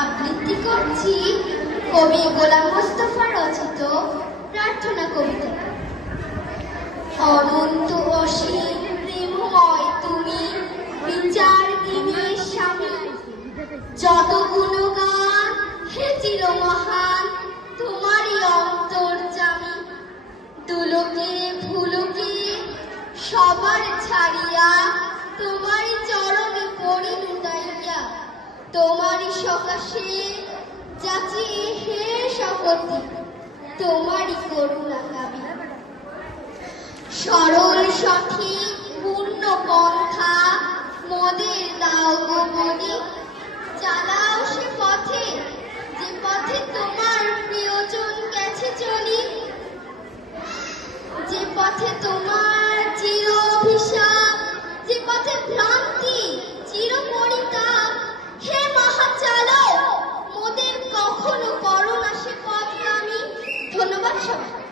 আবৃত্তি করছি কবি গোলাম মোস্তফা রচিত প্রার্থনা কবিতা। অনন্ত অসীম প্রেমময় তুমি, বিচার দিনের স্বামী, যত গুণগান হে চির মহান তোমারই অন্তর্যামী। দুলোকে ভুলোকে সবার ছাড়িয়া তোমারই চরণে পড়ি লুটাইয়া, তোমারই সকাশে যাচি হে শপথি তোমারই করুণা গাবি। সরল সঠিক পূর্ণ পন্থা মোদের দাও গো মনি, চালাও সে পথে যে পথে তোমার প্রিয়জন গেছে চলি, যে পথে তোমার চির অভিশাপ, যে পথে ভ্রান্তি চির পরিতাপ। হে মহাচালক, মোদের কখনো করো না সে পথগামী। ধন্যবাদ সবাই।